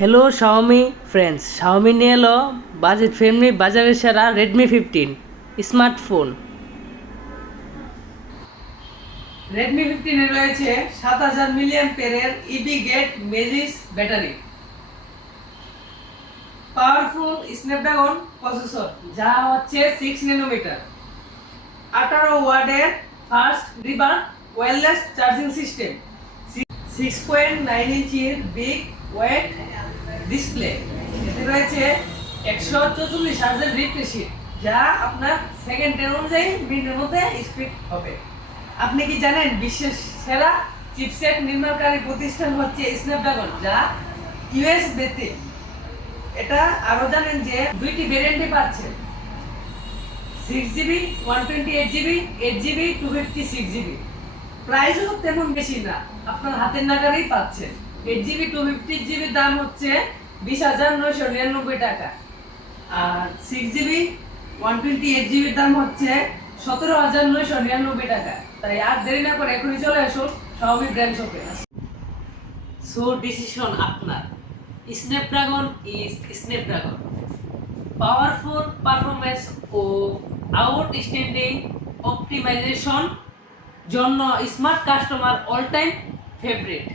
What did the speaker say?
Hello Xiaomi friends, Xiaomi নিয়ে এলো budget friendly বাজারের সেরা রেডমি 15 স্মার্টফোন। রেডমি 15 এ রয়েছে ৭০০০ মিলিঅ্যাম্পিয়ারের ইবি গেট মেজিস ব্যাটারি, পাওয়ারফুল স্ন্যাপড্রাগন প্রসেসর যা হচ্ছে 6 ন্যানোমিটার, 18 ওয়াটের ফাস্ট রিবার্ট ওয়্যারলেস চার্জিং সিস্টেম, 6.9 ইঞ্চির বিগ ওয়েট ডিসপ্লে, এতে রয়েছে 144 হার্টজের রিফ্রেশ রেট যা আপনার সেকেন্ডের অনুযায়ী মিনিটের মধ্যে স্পিড হবে। আপনি কি জানেন বিশ্বের সেরা চিপসেট নির্মাণকারী প্রতিষ্ঠান হচ্ছে স্ন্যাপড্রাগন, যা ইউএস ভিত্তিক। এটা আরো জানেন যে দুইটি ভেরিয়েন্টে পাচ্ছেন, 6GB 128GB 8GB 256GB। প্রাইসও তেমন বেশি না, আপনার হাতের নাগারেই পাচ্ছেন। 8GB 256GB দাম হচ্ছে 20,999 টাকা, আর 6GB 128GB দাম হচ্ছে 17,999 টাকা। তাই আর দেরি না করে এখনই চলে আসুন শাওমি ব্র্যান্ড শপে। সো ডিসিশন আপনার। Snapdragon is Snapdragon. Powerful performance ও আউটস্ট্যান্ডিং অপটিমাইজেশন জন্য smart customer all time favourite.